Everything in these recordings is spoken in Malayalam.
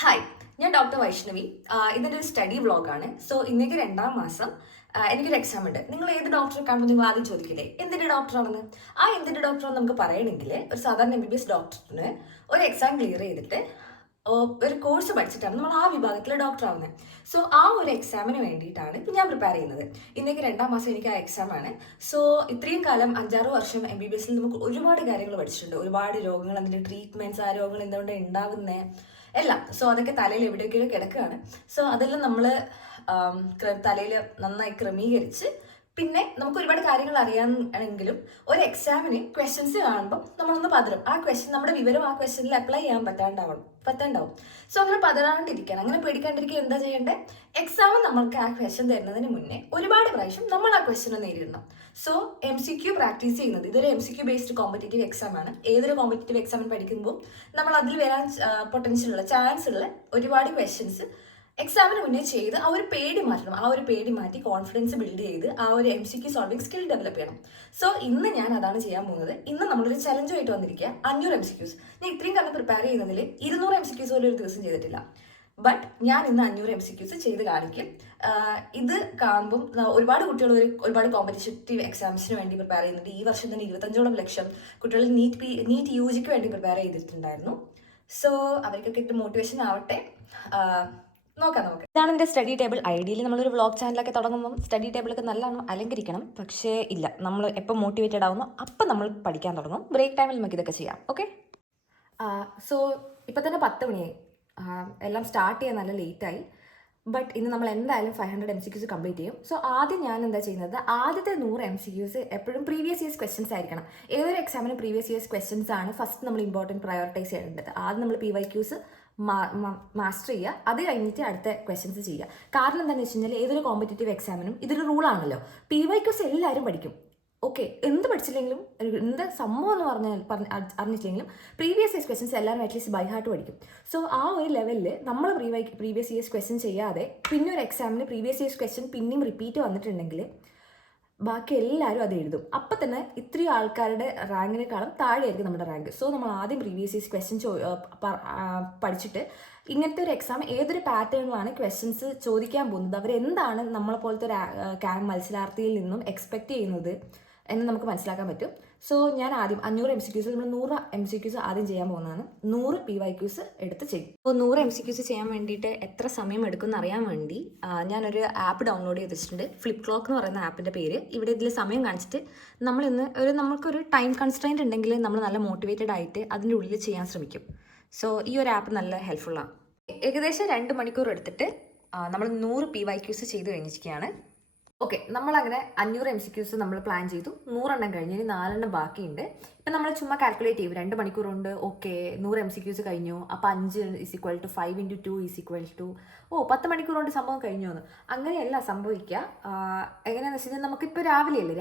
ഹായ്, ഞാൻ ഡോക്ടർ വൈഷ്ണവി. ഇതൊരു സ്റ്റഡി വ്ളോഗാണ്. സോ ഇന്നേക്ക് 2ാം മാസം എനിക്കൊരു എക്സാം ഉണ്ട്. നിങ്ങൾ ഏത് ഡോക്ടറെ കാണുമ്പോൾ നിങ്ങൾ ആദ്യം ചോദിക്കില്ലേ എന്തിൻ്റെ ഡോക്ടറാണെന്ന്? ആ എന്തിൻ്റെ ഡോക്ടറാണെന്ന് നമുക്ക് പറയണമെങ്കിൽ ഒരു സാധാരണ MBBS ഡോക്ടറിന് ഒരു എക്സാം ക്ലിയർ ചെയ്തിട്ട് ഒരു കോഴ്സ് പഠിച്ചിട്ടാണ് നമ്മൾ ആ വിഭാഗത്തിലെ ഡോക്ടർ ആവുന്നത്. സോ ആ ഒരു എക്സാമിന് വേണ്ടിയിട്ടാണ് ഇപ്പം ഞാൻ പ്രിപ്പയർ ചെയ്യുന്നത്. ഇന്നേക്ക് 2ാം മാസം എനിക്ക് ആ എക്സാമാണ്. സോ ഇത്രയും കാലം 5-6 വർഷം MBBSൽ നമുക്ക് ഒരുപാട് കാര്യങ്ങൾ പഠിച്ചിട്ടുണ്ട്. ഒരുപാട് രോഗങ്ങൾ, അതിൻ്റെ ട്രീറ്റ്മെൻറ്റ്സ്, ആ രോഗങ്ങൾ എന്തുകൊണ്ട് ഉണ്ടാകുന്നത് എല്ലാം. സോ അതൊക്കെ തലയിൽ എവിടെയൊക്കെയോ കിടക്കുകയാണ്. സോ അതെല്ലാം നമ്മൾ തലയിൽ നന്നായി ക്രമീകരിച്ച് പിന്നെ നമുക്ക് ഒരുപാട് കാര്യങ്ങൾ അറിയാമെങ്കിലും ഒരു എക്സാമിന് ക്വസ്റ്റ്യൻസ് കാണുമ്പോൾ നമ്മളൊന്ന് പതറും. ആ ക്വസ്റ്റ്യൻ നമ്മുടെ വിവരം ആ ക്വസ്റ്റ്യനിൽ അപ്ലൈ ചെയ്യാൻ പറ്റാണ്ടാവും. സോ അങ്ങനെ പതറാണ്ടിരിക്കാൻ, അങ്ങനെ പേടിക്കാണ്ടിരിക്കുക എന്താ ചെയ്യേണ്ടത്? എക്സാം നമ്മൾക്ക് ആ ക്വസ്റ്റ്യൻ തരുന്നതിന് മുന്നേ ഒരുപാട് പ്രാവശ്യം നമ്മൾ ആ ക്വസ്റ്റ്യൻ നേരിടണം. സോ MCQ പ്രാക്ടീസ് ചെയ്യുന്നത്, ഇതൊരു MCQ ബേസ്ഡ് കോമ്പറ്റേറ്റീവ് എക്സാം ആണ്. ഏതൊരു കോമ്പറ്റേറ്റീവ് എക്സാമിന് പഠിക്കുമ്പോൾ നമ്മൾ അതിൽ വരാൻ ചാൻസ് ഉള്ള ഒരുപാട് ക്വസ്റ്റ്യൻസ് എക്സാമിന് മുന്നേ ചെയ്ത് ആ ഒരു പേടി മാറ്റണം. ആ ഒരു പേടി മാറ്റി കോൺഫിഡൻസ് ബിൽഡ് ചെയ്ത് ആ ഒരു MCQ സോൾവിങ് സ്കിൽ ഡെവലപ്പ് ചെയ്യണം. സോ ഇന്ന് ഞാൻ അതാണ് ചെയ്യാൻ പോകുന്നത്. ഇന്ന് നമ്മളൊരു ചലഞ്ചുമായിട്ട് വന്നിരിക്കുക. 500 MCQs. ഞാൻ ഇത്രയും കാലം പ്രിപ്പയർ ചെയ്യുന്നതിൽ 200 MCQs പോലും ഒരു ദിവസം ചെയ്തിട്ടില്ല. ബട്ട് ഞാൻ ഇന്ന് 500 MCQs ചെയ്ത് കാണിക്കും. ഇത് കാണുമ്പം ഒരുപാട് കുട്ടികൾ ഒരുപാട് കോമ്പറ്റേറ്റീവ് എക്സാംസിന് വേണ്ടി പ്രിപ്പയർ ചെയ്യുന്നുണ്ട്. ഈ വർഷം തന്നെ 25ഓളം ലക്ഷം കുട്ടികൾ നീറ്റ് UGക്ക് വേണ്ടി പ്രിപ്പയർ ചെയ്തിട്ടുണ്ടായിരുന്നു. സോ അവർക്കൊക്കെ ഇട്ട് മോട്ടിവേഷൻ ആവട്ടെ. നോക്കാം. ഇതാണ് എൻ്റെ സ്റ്റഡി ടേബിൾ. ഐഡിയലി നമ്മളൊരു വ്ളോഗ് ചാനലൊക്കെ തുടങ്ങുമ്പം സ്റ്റഡി ടേബിളൊക്കെ നല്ലോണം അലങ്കരിക്കണം. പക്ഷേ ഇല്ല, നമ്മൾ എപ്പോൾ മോട്ടിവേറ്റഡ് ആവുന്നു അപ്പം നമ്മൾ പഠിക്കാൻ തുടങ്ങും. ബ്രേക്ക് ടൈമിൽ നമുക്ക് ഇതൊക്കെ ചെയ്യാം. ഓക്കെ. സോ ഇപ്പം തന്നെ 10 മണിയായി. എല്ലാം സ്റ്റാർട്ട് ചെയ്യാൻ നല്ല ലേറ്റായി. ബട്ട് ഇന്ന് നമ്മൾ എന്തായാലും 500 MCQs കംപ്ലീറ്റ് ചെയ്യും. സോ ആദ്യം ഞാൻ എന്താ ചെയ്യുന്നത്, ആദ്യത്തെ 100 MCQs എപ്പോഴും പ്രീവിയസ് ഇയേഴ്സ് ക്വസ്റ്റ്യൻസ് ആയിരിക്കണം. ഏതൊരു എക്സാമിനും പ്രീവിയസ് ഇയേഴ്സ് ക്വസ്റ്റ്യൻസ് ആണ് ഫസ്റ്റ് നമ്മൾ ഇമ്പോർട്ടൻറ്റ് പ്രയോറിറ്റൈസ് ചെയ്യേണ്ടത്. ആദ്യം നമ്മൾ PYQs മാസ്റ്റർ ചെയ്യുക, അത് കഴിഞ്ഞിട്ട് അടുത്ത ക്വസ്റ്റ്യൻസ് ചെയ്യുക. കാരണം എന്താണെന്ന് വെച്ച് കഴിഞ്ഞാൽ ഏതൊരു കോമ്പറ്റേറ്റീവ് എക്സാമിനും ഇതൊരു റൂളാണല്ലോ. PYQs എല്ലാവരും പഠിക്കും. ഓക്കെ, എന്ത് പഠിച്ചില്ലെങ്കിലും, എന്ത് സംഭവം എന്ന് അറിഞ്ഞിട്ടില്ലെങ്കിലും പ്രീവിയസ് ഇയേഴ്സ് ക്വസ്റ്റ്യൻസ് എല്ലാവരും അറ്റ്ലീസ്റ്റ് ബൈ ഹാർട്ട് പഠിക്കും. സോ ആ ഒരു ലെവലിൽ നമ്മൾ പ്രീവിയസ് ഇയേഴ്സ് ക്വസ്റ്റ്യൻ ചെയ്യാതെ പിന്നെ ഒരു എക്സാമിന് പ്രീവിയസ് ഇയേഴ്സ് ക്വസ്റ്റ്യൻ പിന്നെയും റിപ്പീറ്റ് വന്നിട്ടുണ്ടെങ്കിൽ ബാക്കി എല്ലാവരും അത് എഴുതും. അപ്പം തന്നെ ഇത്രയും ആൾക്കാരുടെ റാങ്കിനേക്കാളും താഴെയായിരിക്കും നമ്മുടെ റാങ്ക്. സോ നമ്മൾ ആദ്യം പ്രീവിയസ് ഇയേഴ്സ് ക്വസ്റ്റ്യൻ പഠിച്ചിട്ട് ഇങ്ങനത്തെ ഒരു എക്സാം ഏതൊരു പാറ്റേണിലാണ് ക്വസ്റ്റ്യൻസ് ചോദിക്കാൻ പോകുന്നത്, അവരെന്താണ് നമ്മളെപ്പോലത്തെ ഒരു മത്സരാർത്ഥിയിൽ നിന്നും എക്സ്പെക്റ്റ് ചെയ്യുന്നത് എന്ന് നമുക്ക് മനസ്സിലാക്കാൻ പറ്റും. സോ ഞാൻ ആദ്യം 500 MCQs, നമ്മൾ 100 MCQs ആദ്യം ചെയ്യാൻ പോകുന്നതാണ്. 100 PYQs എടുത്ത് ചെയ്യും. അപ്പോൾ 100 MCQs ചെയ്യാൻ വേണ്ടിയിട്ട് എത്ര സമയം എടുക്കുമെന്ന് അറിയാൻ വേണ്ടി ഞാനൊരു ആപ്പ് ഡൗൺലോഡ് ചെയ്തിട്ടുണ്ട്. ഫ്ലിപ്പ് ക്ലോക്ക് എന്ന് പറയുന്ന ആപ്പിൻ്റെ പേര്. ഇവിടെ ഇതിൽ സമയം കാണിച്ചിട്ട് നമുക്കൊരു ടൈം കൺസ്ട്രെയിൻറ്റ് ഉണ്ടെങ്കിൽ നമ്മൾ നല്ല മോട്ടിവേറ്റഡ് ആയിട്ട് അതിൻ്റെ ഉള്ളിൽ ചെയ്യാൻ ശ്രമിക്കും. സോ ഈ ഒരു ആപ്പ് നല്ല ഹെൽപ്ഫുള്ളാണ്. ഏകദേശം 2 മണിക്കൂർ എടുത്തിട്ട് നമ്മൾ 100 PYQs ചെയ്ത് കഴിഞ്ഞിരിക്കുകയാണ്. ഓക്കെ, നമ്മളങ്ങനെ 500 MCQs നമ്മൾ പ്ലാൻ ചെയ്തു. 100 എണ്ണം കഴിഞ്ഞ് ഇനി 4 എണ്ണം ബാക്കിയുണ്ട്. ഇപ്പം നമ്മൾ ചുമ്മാ കാൽക്കുലേറ്റ് ചെയ്യും. 2 മണിക്കൂർ കൊണ്ട് ഓക്കെ 100 MCQs കഴിഞ്ഞു. അപ്പോൾ 5 = 5 × 2 = 10 മണിക്കൂർ കൊണ്ട് സംഭവം കഴിഞ്ഞു എന്ന്. അങ്ങനെയല്ല സംഭവിക്കുക. എങ്ങനെയാണെന്ന് വെച്ച് കഴിഞ്ഞാൽ നമുക്കിപ്പോൾ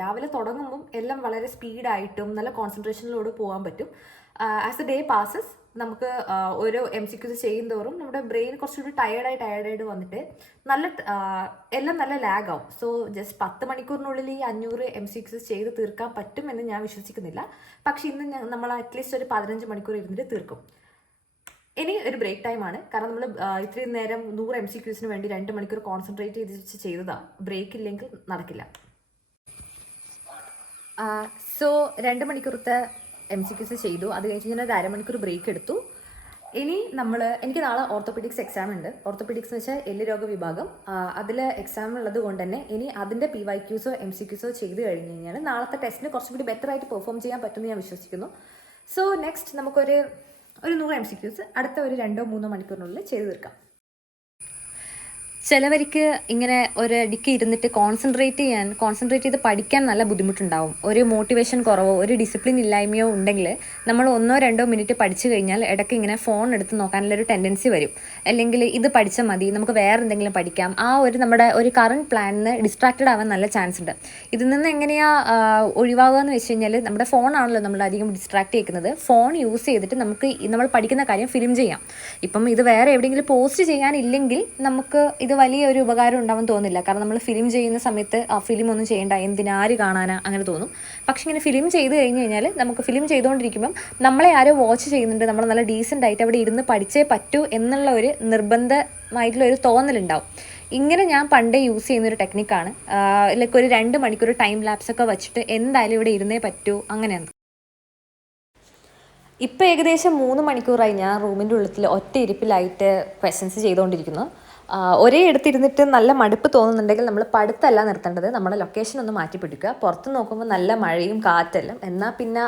രാവിലെ തുടങ്ങുമ്പം എല്ലാം വളരെ സ്പീഡായിട്ടും നല്ല കോൺസെൻട്രേഷനിലൂടെ പോകാൻ പറ്റും. ആസ് എ ഡേ പാസസ് നമുക്ക് ഓരോ MCQs ചെയ്യുന്തോറും നമ്മുടെ ബ്രെയിൻ കുറച്ചുകൂടി ടയേർഡായിട്ട് വന്നിട്ട് എല്ലാം നല്ല ലാഗ് ആവും. സോ ജസ്റ്റ് 10 മണിക്കൂറിനുള്ളിൽ ഈ 500 MCQs ചെയ്ത് തീർക്കാൻ പറ്റുമെന്ന് ഞാൻ വിശ്വസിക്കുന്നില്ല. പക്ഷെ ഇന്ന് നമ്മൾ അറ്റ്ലീസ്റ്റ് ഒരു 15 മണിക്കൂർ ഇരുന്നിട്ട് തീർക്കും. ഇനി ഒരു ബ്രേക്ക് ടൈമാണ്. കാരണം നമ്മൾ ഇത്രയും നേരം 100 MCQsന് വേണ്ടി 2 മണിക്കൂർ കോൺസെൻട്രേറ്റ് ചെയ്തതാണ്. ബ്രേക്ക് ഇല്ലെങ്കിൽ നടക്കില്ല. സോ 2 മണിക്കൂറത്തെ MCQs ചെയ്തു. അത് കഴിഞ്ഞ് ഞാൻ ഒരു അരമണിക്കൂർ ബ്രേക്ക് എടുത്തു. ഇനി എനിക്ക് നാളെ ഓർത്തോപീഡിക്സ് എക്സാം ഉണ്ട്. ഓർത്തോപീഡിക്സ് എന്ന് വെച്ചാൽ എല്ല് രോഗ വിഭാഗം. അതിൽ എക്സാം ഉള്ളത് കൊണ്ട് തന്നെ ഇനി അതിൻ്റെ PYQs MCQs ചെയ്ത് കഴിഞ്ഞ് കഴിഞ്ഞാൽ നാളത്തെ ടെസ്റ്റിന് കുറച്ചും കൂടി ബെറ്റർ ആയിട്ട് പെർഫോം ചെയ്യാൻ പറ്റുമെന്ന് ഞാൻ വിശ്വസിക്കുന്നു. സോ നെക്സ്റ്റ് നമുക്കൊരു 100 MCQs അടുത്ത ഒരു 2-3 മണിക്കൂറിനുള്ളിൽ ചെയ്ത് തീർക്കാം. ചിലവർക്ക് ഇങ്ങനെ ഒരടിക്ക് ഇരുന്നിട്ട് കോൺസെൻട്രേറ്റ് ചെയ്ത് പഠിക്കാൻ നല്ല ബുദ്ധിമുട്ടുണ്ടാവും. ഒരു മോട്ടിവേഷൻ കുറവോ ഒരു ഡിസിപ്ലിൻ ഇല്ലായ്മയോ ഉണ്ടെങ്കിൽ നമ്മൾ 1-2 മിനിറ്റ് പഠിച്ചു കഴിഞ്ഞാൽ ഇടയ്ക്ക് ഇങ്ങനെ ഫോൺ എടുത്ത് നോക്കാനുള്ളൊരു ടെൻഡൻസി വരും. അല്ലെങ്കിൽ ഇത് പഠിച്ചാൽ മതി, നമുക്ക് വേറെ എന്തെങ്കിലും പഠിക്കാം, ആ നമ്മുടെ ഒരു കറണ്ട് പ്ലാനിന് ഡിസ്ട്രാക്റ്റഡ് ആവാൻ നല്ല ചാൻസ് ഉണ്ട്. ഇതിൽ നിന്ന് എങ്ങനെയാണ് ഒഴിവാകുക എന്ന് വെച്ച് കഴിഞ്ഞാൽ നമ്മുടെ ഫോണാണല്ലോ നമ്മൾ അധികം ഡിസ്ട്രാക്ട് ചെയ്യുന്നത്. ഫോൺ യൂസ് ചെയ്തിട്ട് നമുക്ക് നമ്മൾ പഠിക്കുന്ന കാര്യം ഫിലിം ചെയ്യാം. ഇപ്പം ഇത് വേറെ എവിടെയെങ്കിലും പോസ്റ്റ് ചെയ്യാനില്ലെങ്കിൽ നമുക്ക് ഇത് വലിയൊരു ഉപകാരം ഉണ്ടാവാൻ തോന്നില്ല. കാരണം നമ്മൾ ഫിലിം ചെയ്യുന്ന സമയത്ത് ആ ഫിലിം ഒന്നും ചെയ്യേണ്ട, എന്തിനാര് കാണാനാ അങ്ങനെ തോന്നും. പക്ഷെ ഇങ്ങനെ ഫിലിം ചെയ്ത് കഴിഞ്ഞ് കഴിഞ്ഞാൽ നമുക്ക് ഫിലിം ചെയ്തുകൊണ്ടിരിക്കുമ്പം നമ്മളെ ആരോ വാച്ച് ചെയ്യുന്നുണ്ട്, നമ്മൾ നല്ല ഡീസൻ്റ് ആയിട്ട് അവിടെ ഇരുന്ന് പഠിച്ചേ പറ്റൂ എന്നുള്ള ഒരു നിർബന്ധമായിട്ടുള്ള ഒരു തോന്നലുണ്ടാവും. ഇങ്ങനെ ഞാൻ പണ്ടേ യൂസ് ചെയ്യുന്നൊരു ടെക്നിക്കാണ്. ലൈക്ക് ഒരു 2 മണിക്കൂർ ടൈം ലാപ്സൊക്കെ വെച്ചിട്ട് എന്തായാലും ഇവിടെ ഇരുന്നേ പറ്റൂ അങ്ങനെയാണ്. ഇപ്പോൾ ഏകദേശം 3 മണിക്കൂറായി ഞാൻ റൂമിൻ്റെ ഉള്ളിൽ ഒറ്റ ഇരിപ്പിലായിട്ട് ക്വസ്റ്റ്യൻസ് ചെയ്തുകൊണ്ടിരിക്കുന്നു. ഒരേ എടുത്തിരുന്നിട്ട് നല്ല മടുപ്പ് തോന്നുന്നുണ്ടെങ്കിൽ നമ്മൾ പഠിത്തമല്ല നിർത്തേണ്ടത്, നമ്മുടെ ലൊക്കേഷൻ ഒന്ന് മാറ്റി പിടിക്കുക. പുറത്ത് നോക്കുമ്പോൾ നല്ല മഴയും കാറ്റെല്ലാം, എന്നാൽ പിന്നെ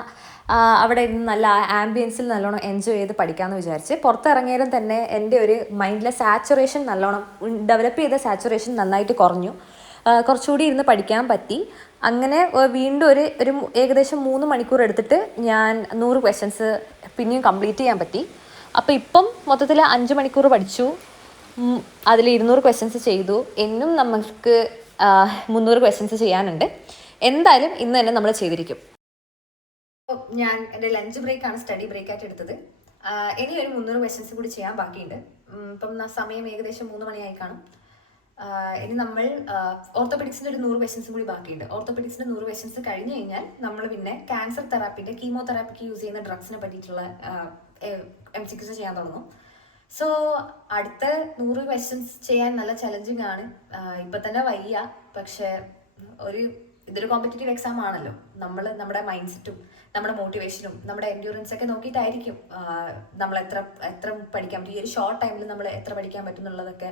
അവിടെ ഇരുന്ന് നല്ല ആംബിയൻസിൽ നല്ലോണം എൻജോയ് ചെയ്ത് പഠിക്കാമെന്ന് വിചാരിച്ച് പുറത്തിറങ്ങിയാലും തന്നെ എൻ്റെ ഒരു മൈൻഡിലെ സാച്ചുറേഷൻ നല്ലോണം ഡെവലപ്പ് ചെയ്ത സാച്ചുറേഷൻ നന്നായിട്ട് കുറഞ്ഞു. കുറച്ചുകൂടി ഇരുന്ന് പഠിക്കാൻ പറ്റി. അങ്ങനെ വീണ്ടും ഒരു ഏകദേശം 3 മണിക്കൂർ എടുത്തിട്ട് ഞാൻ 100 ക്വസ്റ്റ്യൻസ് പിന്നെയും കംപ്ലീറ്റ് ചെയ്യാൻ പറ്റി. അപ്പോൾ ഇപ്പം മൊത്തത്തിൽ 5 മണിക്കൂർ പഠിച്ചു, അതിൽ 200 ക്വസ്റ്റ്യൻസ് ചെയ്തു. ഇന്നും നമുക്ക് 300 ക്വസ്റ്റ്യൻസ് ചെയ്യാനുണ്ട്. എന്തായാലും ഇന്ന് തന്നെ നമ്മൾ ചെയ്തിരിക്കും. ഞാൻ എൻ്റെ ലഞ്ച് ബ്രേക്കാണ് സ്റ്റഡി ബ്രേക്കായിട്ട് എടുത്തത്. ഇനി ഒരു 300 ക്വസ്റ്റ്യൻസ് കൂടി ചെയ്യാൻ ബാക്കിയുണ്ട്. ഇപ്പം സമയം ഏകദേശം 3 മണിയായി കാണും. ഇനി നമ്മൾ ഓർത്തോപെഡിക്സിൻ്റെ ഒരു 100 ക്വസ്റ്റ്യൻസും കൂടി ബാക്കിയുണ്ട്. ഓർത്തോപെഡിക്സിൻ്റെ 100 ക്വസ്റ്റ്യൻസ് കഴിഞ്ഞ് കഴിഞ്ഞാൽ നമ്മൾ പിന്നെ ക്യാൻസർ തെറാപ്പിൻ്റെ കീമോതെറാപ്പിക്ക് യൂസ് ചെയ്യുന്ന ഡ്രഗ്സിനെ പറ്റിയിട്ടുള്ള MCQs ചെയ്യാൻ തുടങ്ങും. സോ അടുത്ത 100 ക്വസ്റ്റ്യൻസ് ചെയ്യാൻ നല്ല ചലഞ്ചിങ് ആണ്. ഇപ്പം തന്നെ വയ്യ, പക്ഷേ ഇതൊരു കോമ്പറ്റേറ്റീവ് എക്സാം ആണല്ലോ. നമ്മുടെ മൈൻഡ് സെറ്റും നമ്മുടെ മോട്ടിവേഷനും നമ്മുടെ എൻഡ്യൂറൻസ് ഒക്കെ നോക്കിയിട്ടായിരിക്കും നമ്മൾ എത്ര പഠിക്കാൻ പറ്റും, ഈ ഒരു ഷോർട്ട് ടൈമിൽ നമ്മൾ എത്ര പഠിക്കാൻ പറ്റും എന്നുള്ളതൊക്കെ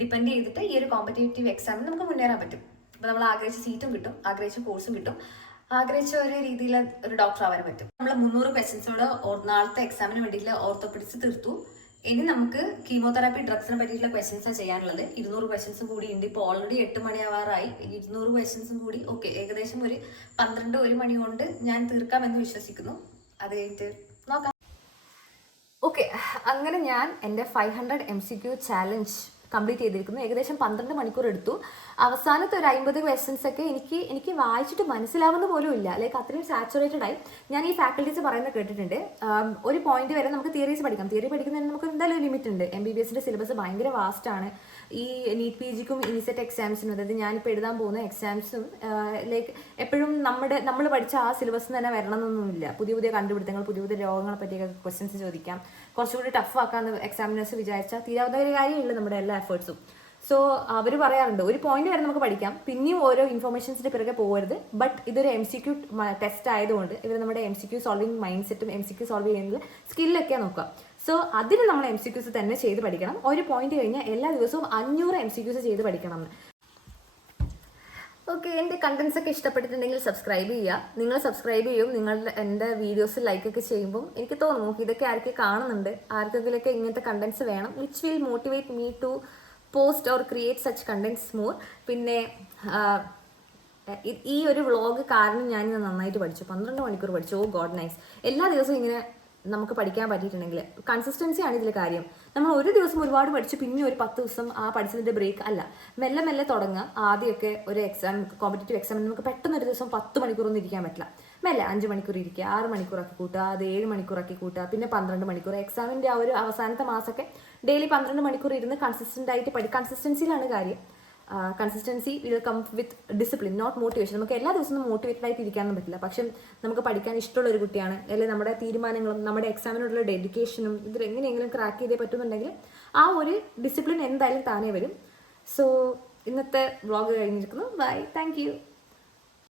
ഡിപ്പെൻഡ് ചെയ്തിട്ട് ഈ ഒരു കോമ്പറ്റേറ്റീവ് എക്സാമിന് നമുക്ക് മുന്നേറാൻ പറ്റും. അപ്പോൾ നമ്മൾ ആഗ്രഹിച്ച സീറ്റും കിട്ടും, ആഗ്രഹിച്ച കോഴ്സും കിട്ടും, ആഗ്രഹിച്ച ഒരു രീതിയിൽ ഒരു ഡോക്ടർ ആവാനും പറ്റും. നമ്മൾ 300 ക്വസ്റ്റ്യൻസോട് നാളത്തെ എക്സാമിന് വേണ്ടിയിട്ടുള്ള ഓർത്തോപെഡിക്സ് തീർത്തു. ഇനി നമുക്ക് കീമോതെറാപ്പി ഡ്രഗ്സിനെ പറ്റിയിട്ടുള്ള ക്വസ്റ്റ്യൻസാണ് ചെയ്യാനുള്ളത്. 200 ക്വസ്റ്റ്യൻസും കൂടി ഉണ്ട്. ഇപ്പോൾ ഓൾറെഡി 8 മണിയാവാറായി. 200 ക്വസ്റ്റ്യൻസും കൂടി ഏകദേശം ഒരു 12-1 മണി കൊണ്ട് ഞാൻ തീർക്കാമെന്ന് വിശ്വസിക്കുന്നു. അത് കഴിഞ്ഞിട്ട് നോക്കാം. അങ്ങനെ ഞാൻ എൻ്റെ 500 MCQ ചാലഞ്ച് കംപ്ലീറ്റ് ചെയ്തിരിക്കുന്നു. ഏകദേശം 12 മണിക്കൂർ എടുത്തു. അവസാനത്തെ ഒരു 50 ക്വസ്റ്റ്യൻസ് ഒക്കെ എനിക്ക് വായിച്ചിട്ട് മനസ്സിലാവുന്ന പോലും ഇല്ല. ലൈക്ക് അത്രയും സാച്ചുറേറ്റഡ് ആയി. ഞാൻ ഈ ഫാക്കൽറ്റീസ് പറയുന്നത് കേട്ടിട്ടുണ്ട്, ഒരു പോയിന്റ് വരെ നമുക്ക് തിയറീസ് പഠിക്കാം. തിയറി പഠിക്കുന്നതിന് നമുക്ക് എന്തായാലും ലിമിറ്റ് ഉണ്ട്. MBBSൻ്റെ സിലബസ് ഭയങ്കര വാസ്റ്റ് ആണ്. ഈ നീറ്റ് PGക്കും ഇനിസെറ്റ് എക്സാംസിനും, അതായത് ഞാനിപ്പോൾ എഴുതാൻ പോകുന്ന എക്സാംസും ലൈക്ക് എപ്പോഴും നമ്മൾ പഠിച്ച ആ സിലബസ് തന്നെ വരണം എന്നൊന്നുമില്ല. പുതിയ കണ്ടുപിടുത്തങ്ങൾ, പുതിയ രോഗങ്ങളെ പറ്റിയൊക്കെ ക്വസ്റ്റ്യൻസ് ചോദിക്കാം. കുറച്ചുകൂടി ടഫ് ആക്കാമെന്ന് എക്സാമിനേഴ്സ് വിചാരിച്ചാൽ തീരാവുന്ന ഒരു കാര്യമില്ല നമ്മുടെ എല്ലാ എഫേർട്സും. സോ അവർ പറയാറുണ്ട് ഒരു പോയിന്റ് വരെ നമുക്ക് പഠിക്കാം, പിന്നെയും ഓരോ ഇൻഫർമേഷൻസിന്റെ പിറകെ പോകരുത്. ബട്ട് ഇതൊരു MCQ ടെസ്റ്റ് ആയതുകൊണ്ട് ഇവർ നമ്മുടെ MCQ സോൾവിങ് മൈൻഡ് സെറ്റും MCQ സോൾവ് ചെയ്യുന്ന സ്കില്ലൊക്കെയാണ് നോക്കുക. സോ അതിന് നമ്മൾ MCQs തന്നെ ചെയ്ത് പഠിക്കണം. ഒരു പോയിന്റ് കഴിഞ്ഞാൽ എല്ലാ ദിവസവും 500 MCQs ചെയ്ത് പഠിക്കണം എന്ന്. എൻ്റെ കണ്ടൻസ് ഒക്കെ ഇഷ്ടപ്പെട്ടിട്ടുണ്ടെങ്കിൽ സബ്സ്ക്രൈബ് ചെയ്യുക. നിങ്ങൾ സബ്സ്ക്രൈബ് ചെയ്യും, എൻ്റെ വീഡിയോസ് ലൈക്കൊക്കെ ചെയ്യുമ്പോൾ എനിക്ക് തോന്നും ഇതൊക്കെ ആർക്കൊക്കെ കാണുന്നുണ്ട്, ആർക്കെങ്കിലൊക്കെ ഇങ്ങനത്തെ കണ്ടൻസ് വേണം, which will motivate me to post or create such contents more. പിന്നെ ഈ ഒരു വ്ളോഗ് കാരണം ഞാനിന്ന് നന്നായിട്ട് പഠിച്ചു. 12 മണിക്കൂർ പഠിച്ചു. God nice. എല്ലാ ദിവസവും ഇങ്ങനെ നമുക്ക് പഠിക്കാൻ പറ്റിയിട്ടുണ്ടെങ്കിൽ കൺസിസ്റ്റൻസിയാണ് ഇതിൽ കാര്യം. നമ്മൾ ഒരു ദിവസം ഒരുപാട് പഠിച്ച് പിന്നെ ഒരു 10 ദിവസം ആ പഠിച്ചതിൻ്റെ ബ്രേക്ക് അല്ല, മെല്ലെ തുടങ്ങുക. ആദ്യമൊക്കെ ഒരു കോമ്പറ്റേറ്റീവ് എക്സാമിന് നമുക്ക് പെട്ടെന്ന് ഒരു ദിവസം 10 മണിക്കൂറൊന്നും ഇരിക്കാൻ പറ്റില്ല. മെല്ലെ 5 മണിക്കൂർ ഇരിക്കുക, 6 മണിക്കൂറാക്കി കൂട്ടുക, അത് 7 മണിക്കൂറാക്കി കൂട്ടുക, പിന്നെ 12 മണിക്കൂർ. എക്സാമിൻ്റെ ആ ഒരു അവസാനത്തെ മാസമൊക്കെ ഡെയിലി 12 മണിക്കൂർ ഇരുന്ന് കൺസിസ്റ്റൻ്റ് ആയിട്ട് കൺസിസ്റ്റൻസിയിലാണ് കാര്യം. Consistency will come with discipline, not motivation. നമുക്ക് എല്ലാ ദിവസവും മോട്ടിവേറ്റഡ് ആയിട്ട് ഇരിക്കാനൊന്നും പറ്റില്ല. പക്ഷെ നമുക്ക് പഠിക്കാൻ ഇഷ്ടമുള്ള ഒരു കുട്ടിയാണ്, അല്ലെങ്കിൽ നമ്മുടെ തീരുമാനങ്ങളും നമ്മുടെ എക്സാമിനോടുള്ള ഡെഡിക്കേഷനും ഇതിൽ എങ്ങനെയെങ്കിലും ക്രാക്ക് ചെയ്തേ പറ്റുന്നുണ്ടെങ്കിൽ ആ ഒരു ഡിസിപ്ലിൻ എന്തായാലും താനേ വരും. സോ ഇന്നത്തെ വ്ളോഗ് കഴിഞ്ഞിരിക്കുന്നു. Bye, thank U.